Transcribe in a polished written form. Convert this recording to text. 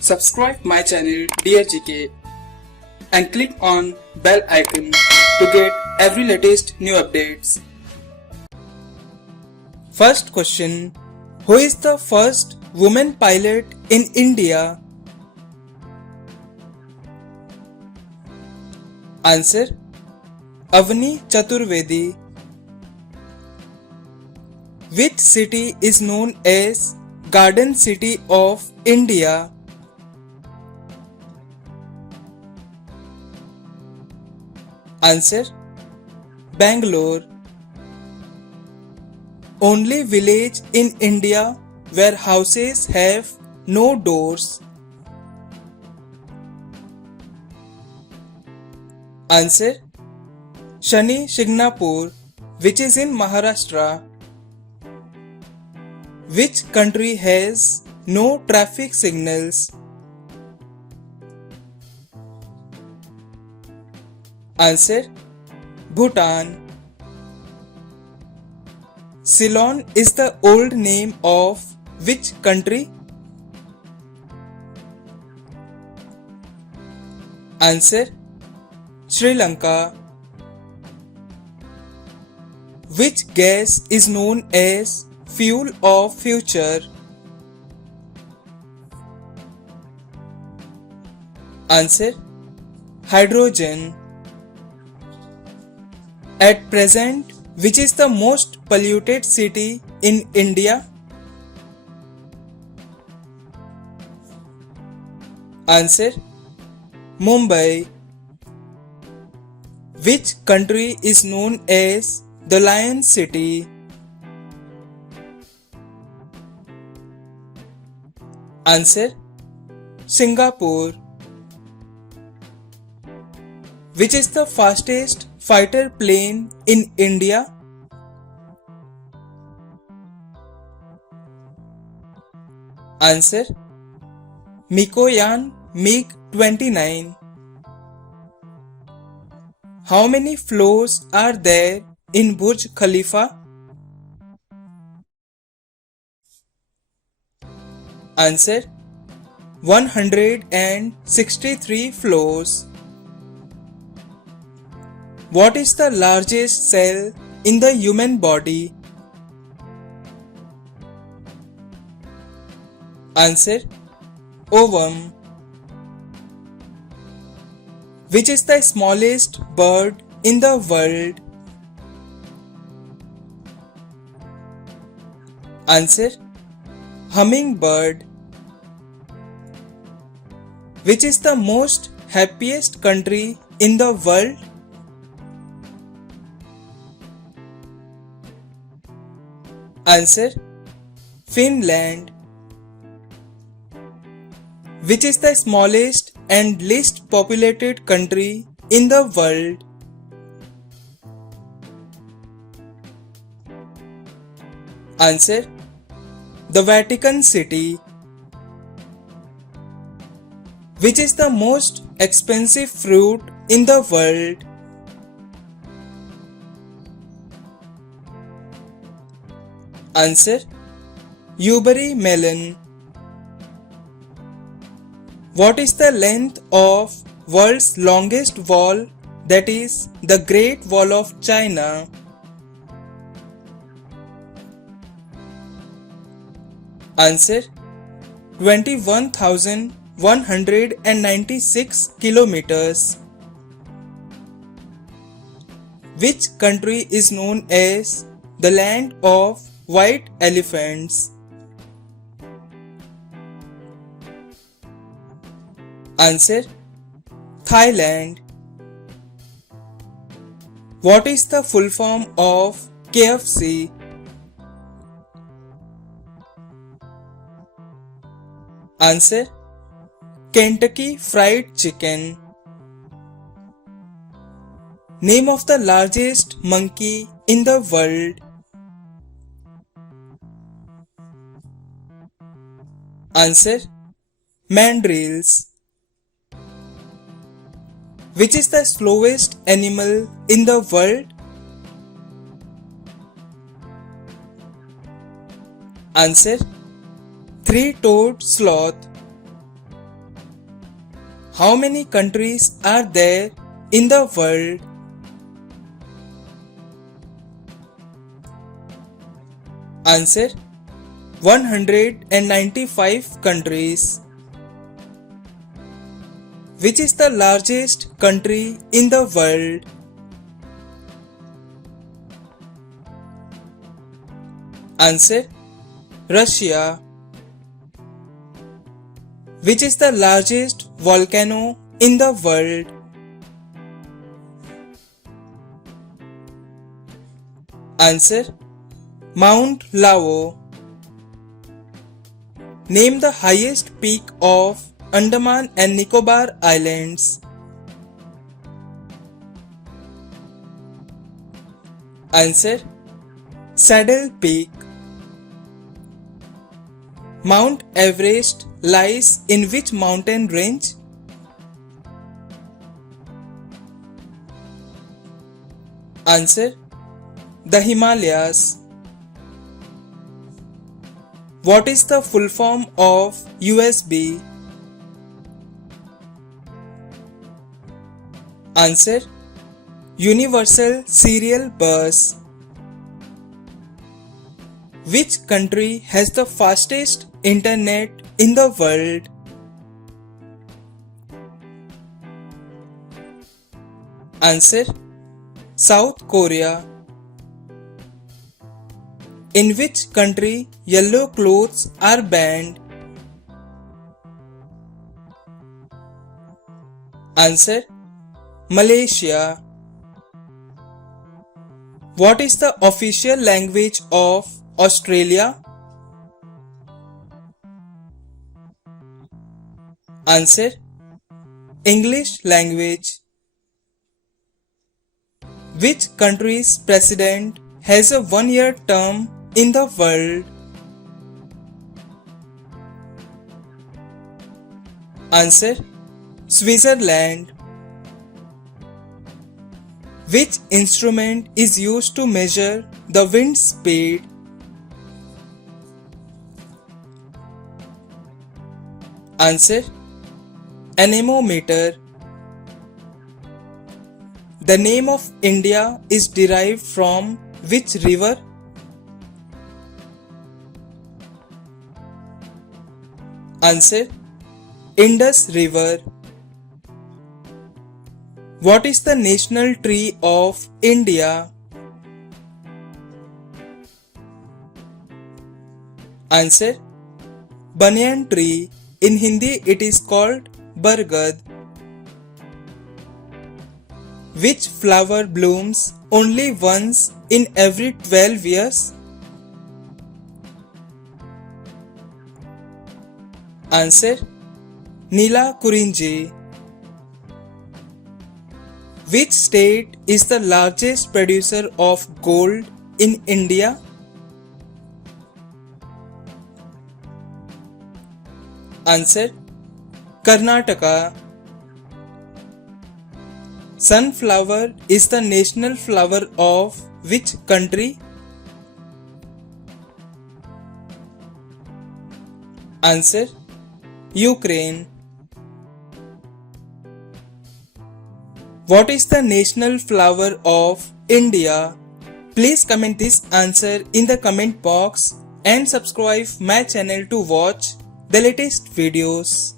Subscribe my channel Dear GK and click on bell icon to get every latest new updates. First question. Who is the first woman pilot in India? Answer. Avani Chaturvedi. Which city is known as Garden City of India? Answer. Bangalore. Only village in India where houses have no doors. Answer. Shani Shignapur, which is in Maharashtra. Which country has no traffic signals? Answer. Bhutan. Ceylon is the old name of which country? Answer. Sri Lanka. Which gas is known as fuel of future? Answer. Hydrogen. At present, which is the most polluted city in India? Answer. Mumbai. Which country is known as the Lion City? Answer. Singapore. Which is the fastest fighter plane in India? Answer. Mikoyan MiG-29. How many floors are there in Burj Khalifa? Answer. 163 floors. What is the largest cell in the human body? Answer. Ovum. Which is the smallest bird in the world? Answer. Hummingbird. Which is the most happiest country in the world? Answer. Finland. Which is the smallest and least populated country in the world? Answer. The Vatican City. Which is the most expensive fruit in the world? Answer. Yuberry melon. What is the length of world's longest wall, that is the Great Wall of China? Answer. 21,196 kilometers. Which country is known as the land of white elephants? Answer. Thailand. What is the full form of KFC? Answer. Kentucky Fried Chicken. Name of the largest monkey in the world? Answer. Mandrills. Which is the slowest animal in the world? Answer. Three-toed sloth. How many countries are there in the world? Answer: 195 countries. Which is the largest country in the world? Answer: Russia. Which is the largest volcano in the world? Answer: Mount Lawo. Name the highest peak of Andaman and Nicobar Islands. Answer: Saddle Peak. Mount Everest lies in which mountain range? Answer: the Himalayas. What is the full form of USB? Answer: Universal Serial Bus. Which country has the fastest internet in the world? Answer: South Korea. In which country yellow clothes are banned? Answer: Malaysia. What is the official language of Australia? Answer: English language. Which country's president has a one-year term in the world? Answer: Switzerland. Which instrument is used to measure the wind speed? Answer: Anemometer. The name of India is derived from which river? Answer: Indus River. What is the national tree of India? Answer: Banyan tree. In Hindi it is called Bargad. Which flower blooms only once in every 12 years? Answer: Nila Kurinji. Which state is the largest producer of gold in India? Answer: Karnataka. Sunflower is the national flower of which country? Answer: Ukraine. What is the national flower of India? Please comment this answer in the comment box and subscribe my channel to watch the latest videos.